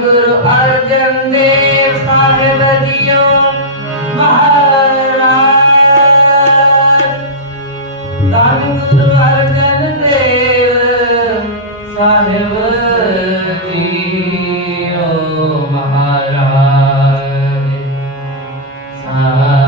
ਗੁਰੂ ਅਰਜਨ ਦੇਵ ਸਾਹਿਬ ਜੀਓ ਮਹਾਰਾਜ। ਗੁਰੂ ਅਰਜਨ ਦੇਵ ਸਾਹਿਬ ਜੀਓ ਮਹਾਰਾਜ। ਸਾਹਿਬ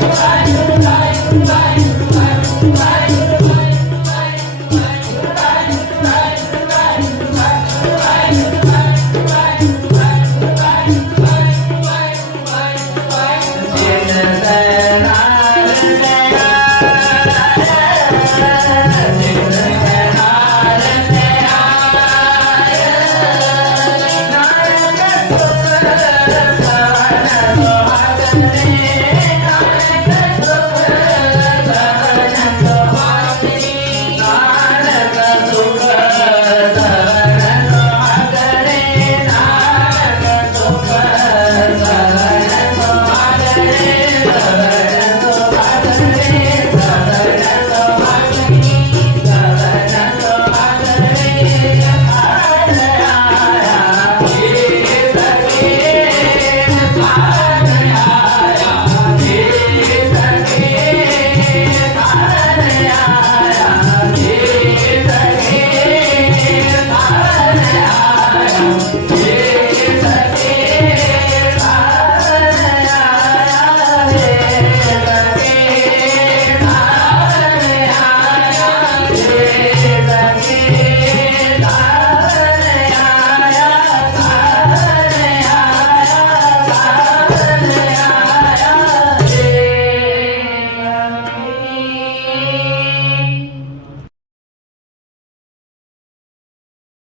Thank you.